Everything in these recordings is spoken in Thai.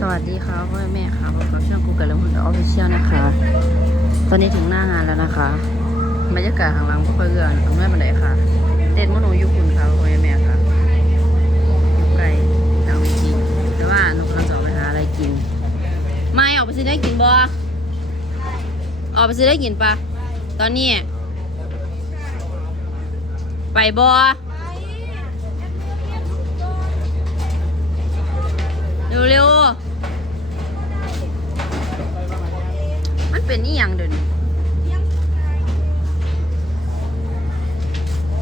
สวัสดีค่ะพ่อแม่ค่ะพบกับช่องกูกับเรื่องหุ่นออฟฟิเชียลนะคะ ตอนนี้ถึงหน้างานแล้วนะคะ บรรยากาศข้างหลังพ่อเรื่อนทำได้บันไดค่ะเด่นมโนยุคุณค่ะพ่อแม่ค่ะอยู่ไกลทางเวทีแต่ว่าหนูกำลังจะออกไปหาอะไรกิน ไม่ออกไปซื้อได้กินบ่ออกไปซื้อได้กินปะตอนนี้ ไปบ่เร็วๆมัน เป็นนี่ยังเดี๋ยวนี้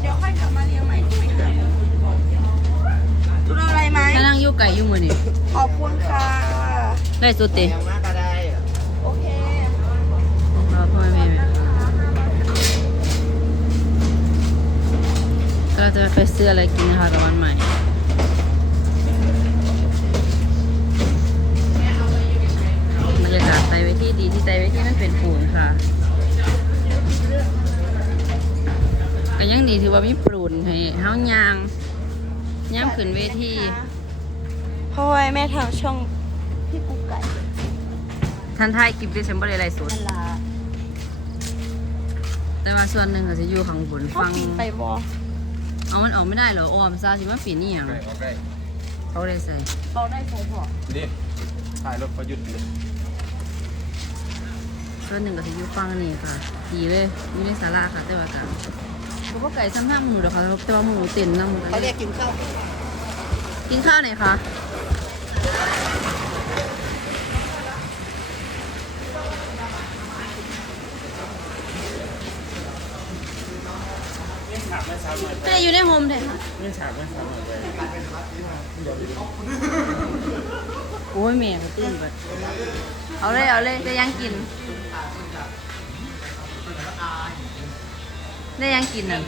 เดี๋ยวค่อยกลับมาเลี้ยงใหม่ใช่ไหมคะจุดอะไรไหมถ้านั่งอยู่ไก่อยู่มือนี่ขอบคุณค่ะ ได้สุดติยังมากก็ได้อะโอเครอพ่อแม่ไหมก็เราจะไปซื้ออะไรกินนะคะกับวันใหม่ ที่ดีที่ไตไว้ที่มันเป็นปูนค่ะก็ยังดีถือว่ามีปูนให้เฮายางย่างขึ้นเวทีพ่อไว้แม่ทางช่องพี่กุ๊กไก่ท่านไทยกิบดิฉันบริไรสุดนั่นล่ะแต่ว่าส่วนหนึ่งก็จะอยู่ข้างบนเขาฟังปีนไปบอเอามันออกไม่ได้เหรอออมซาสิว่าปีนี่ยังโอเคเขาเลยใส่เราได้ใส่พอนี่ถ่ายรถประยุทธ์เลย ส่วนหนึ่งก็จะอยู่ฟังนี่ค่ะดีเลยอยู่ในศาลาค่ะแต่ว่ากันเขาก็ไก่ซ้ำท่าหมูเดี๋ยวค่ะแต่ว่าหมูเต็นน้ำหมูเขาเรียกกินข้าว กินข้าวไหนอยคะฉากไม่ซ้ำเลยไม่ได้อยู่ในโฮมเลยค่ะไม่ฉากไม่ซ้ำเลยโอ้ยแม่ก็ตื่นไปเอาเลย เอาเลยได้ยังกิน ได้ยังกินน่ะ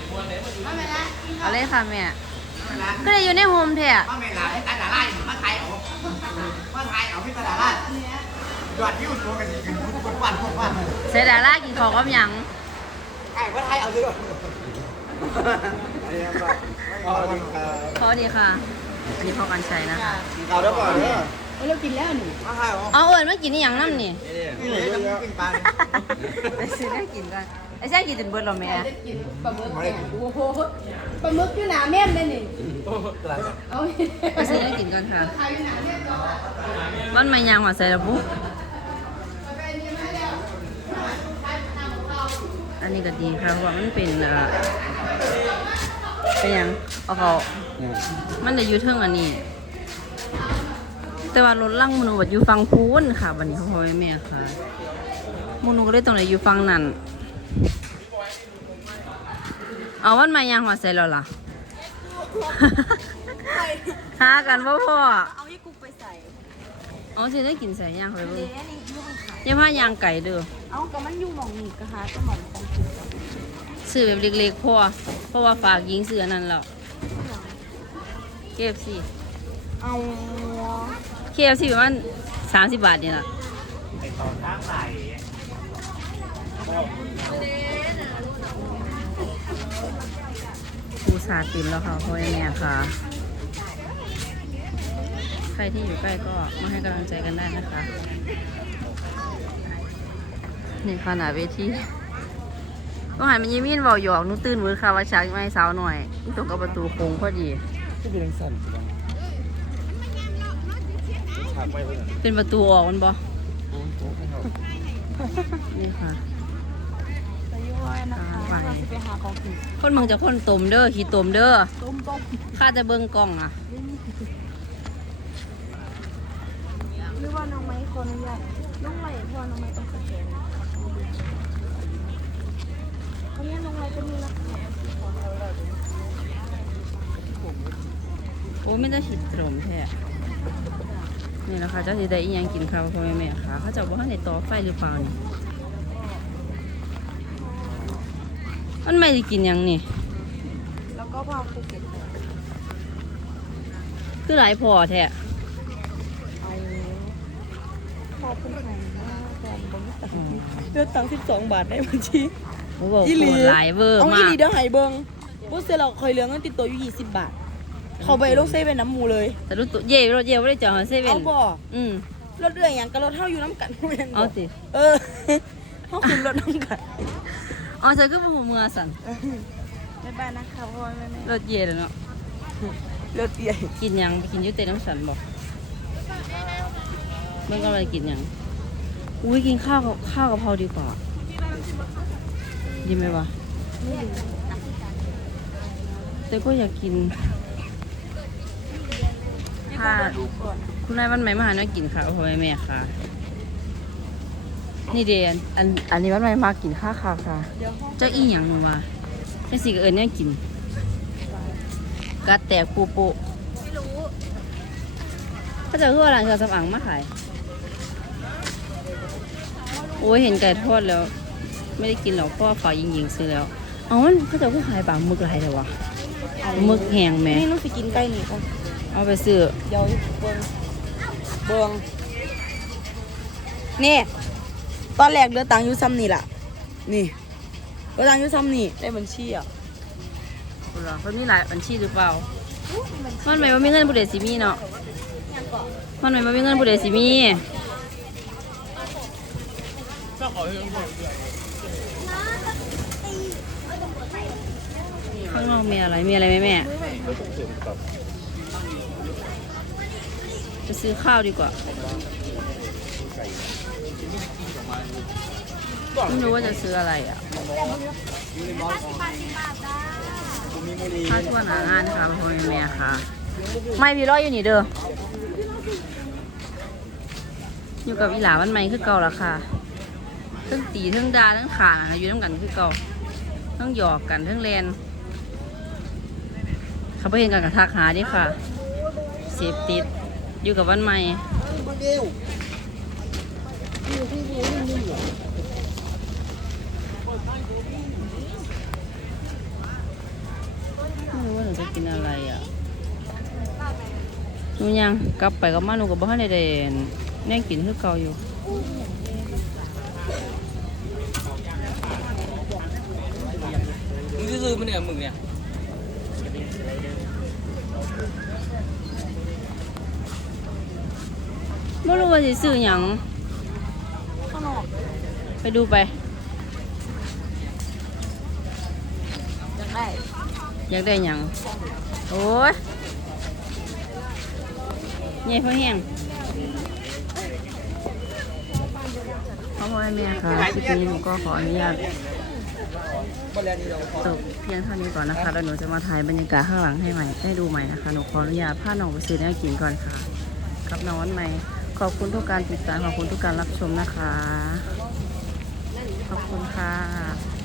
เอาเลยค่ะแม่ก็ได้อยู่ในโฮมแท้อะมาเมลาให้ตาดาล่าอยู่มาไทยเอามาไทยเอาพี่ตาดาล่าหยอดยิ้วตัวกันกินทุกวันทุกวันเสยดาล่ากินของกับหยังไอ้ว่าไทยเอาด้วยอ๋อดีครับพอดีค่ะ อันนี้พ่อกันชัยนะคะ เอาแล้วก่อนเนี่ย เรากินแล้วนี่มาไทยเอาเอาเอิญมากินนี่ยังน้ำนี่นี่เลยจะกินปลาไปซื้อได้กินกันไอ้แซ่กินจนเบิดหรอแม่ปลาหมึกโอ้โหปลาหมึกอยู่หนาแม่นเลยนี่เอาไปซื้อได้กินก่อนค่ะบ้านไม่ยางหัวใส่ละปุ๊อันนี้ก็ดีค่ะเพราะว่ามันเป็นเอ่อเป็นหยังเอาเขามันจะอยู่เทิงอันนี้ แต่ว่ารถลั่งมนูบัดอยู่ฟังพูนค่ะบันนี้พ่อแม่ค่ะมนูก็เลยตรงไหนอยู่ฟังนั่นเอาวันมายางหัวใส่แล้วล่ะหากันบ่พ่อเอายี่กุ๊กไปใส่เอาสิได้กินใส่ย่างเขาไปเบิ่เด้งนี่ยุ่งค่ะอย่าพายางไก่เด้อเอาก็มันอยู่หมองนี่ก็หาก็หมองของกินซื้อแบบเล็กๆพ่อเพราะว่าฝากยิงเสือนั่นแล้ว KFC เอา KFC ประมาณ30บาทนี่ล่ะไอ้ตอนข้างไหลปูสาตินแล้วค่ะพ่อแม่ค่ะ ใครที่อยู่ใกล้ก็มาให้กำลังใจกันได้นะคะ นี่ขนาดเวทีต้องหันมันยิ้มยินเบาหยอกหนูตื่นมือค่ะว่าชักไม่สาวหน่อยตรงกับประตูโค้งพอดีที่เป็นสั่นฉากไป เพื่อนเป็นประตูออกมันบ่นี่ค่ะไปยุ่งไว้นะคะเราจะไปหาของกินคนมึงจะคนตมเด้อขี่ตมเด้อต้มต้มข้าจะเบิ่งกล้องอะหรือว่าน้องไม้ขออนุญาตน้องไม้เพราะว่าน้องไม้ต้องสแกนอันนี้น้องไม้เป็นมีราคาโอ้ไม่ได้ฉีดตรมแท้ นี่แหละค่ะเจ้าสิได้อีหยังกินข้าวพ่อแม่แม่ค่ะ เขาจะว่าในต่อไฟหรือเปล่านี่มันไม่ได้กินหยังนี่ แล้วก็พาภูเก็ตคือหลายพอแท้เอาขอบคุณค่ะขอบคุณตังค์เดือนตังสิบสองบาทได้บัญชีเขาบอกอีหลีโคตรหลายเวอร์เอาอีมาหลีกเดี๋ยวใหายเบิงปุ๊บเสร็จเราคอยเหลืองเงินติดตัวอยู่ยี่สิบบาท เขาไปลงเซเว่นน้ำหมูเลย แต่รู้ตัวเย่รถเย่ไม่ได้จอดเซเว่เอานบอกอืมอรถเรืออย่างกับรถเท่าอยู่น้ำกันแม่นบ่เอาสิเออเขาขึ้นรถน้ำกันอ๋อใส่คือบ่หูเมือสั่นบ๊ายบายนะคะพ่อแม่แม่รถเย็นเนาะรถใหญ่กินหยังไปกินอยูเต้น้ำสันบอกเมื่อก็ไปกินหยังอุ้ยกินข้าวกับข้าวกับเพราดีกว่าดีไหมวะแต่ก็อยากกิน ถ้าคุณนายวันใหม่มาหาเนื้อกินค่ะพ่อแม่แม่ค่ะ นี่เดนอันอันนี้วันใหม่มากินข้าวค่ะค่ะเดี๋ยวห้องเจ้าอีหยังหนูมาจังสิก็เอิญเนี่ยกินกัดแตกปูปูไม่รู้เขาจะเพื่อร้านเครื่องสำอางมาขาย โอ้ยเห็นไก่ทอดแล้ว ไม่ได้กินหรอกเพราะว่อฝายิงยิงๆซื้อแล้ว เอ๋อมันเขาจะผู้ขายปลาหมึกหลายแต่วะหมึกแห้งแหม่นี่นุ่นสิกินไก่นี่ก่อน เอาไปซื้อเดี๋ยวเบิ่งเบิ่งนี่ ตอนแรกเหลือตังค์อยู่ซ้ำนี่ล่ะ นี่เหลือตังค์อยู่ซ้ำนี่ได้บัญชีอะคุณเหรอเขามีหลายบัญชีหรือเปล่า มันไม่ว่ามีเงินบุเดสิมีเนาะ มันไม่ว่ามีเงินบุเดสิมีข้างนอกมีอะไร มีอะไรไหมแม่ จะซื้อข้าวดีกว่า ไม่รู้ว่าจะซื้ออะไรอะถ้าทั่วหนางานค่ะพ่อแม่ค่ะ ไม่พี่ร้อยอยู่นี่เด้อ อยู่กับอีหลาวันใหม่คือเก่าละค่ะทั้งตีทั้งดาทั้งขานะอยู่น้ำกันคือเก่าทั้งหยอกกันทั้งแลนเขาไปเห็นกันกับทักหาดิค่ะ เสพติด อยู่กับวันใหม่ไม่รู้ว่าหนูจะกินอะไรอะหนูยังกลับไปกับมาหนูกับบ้านในเดนแน่งกินคือเก่าอยู่มึงซื้อมันเนี่ยมึงเนี่ย ไม่รู้ว่าสิซื้อหยังข้างนอกไปดูไป อยากได้อยากได้หยังโอ้ยใหญ่พอแห้งพ่อพ่อแม่แม่ค่ะคลิปนี้หนูก็ขออนุญาตจบเพียงเท่านี้ก่อนนะคะ แล้วหนูจะมาถ่ายบรรยากาศข้างหลังให้ใหม่ให้ดูใหม่นะคะ หนูขออนุญาตพาน้องไปซื้อแนวกินก่อนค่ะ กับน้องวันใหม่ ขอบคุณทุกการติดตามขอบคุณทุกการรับชมนะคะ ขอบคุณค่ะ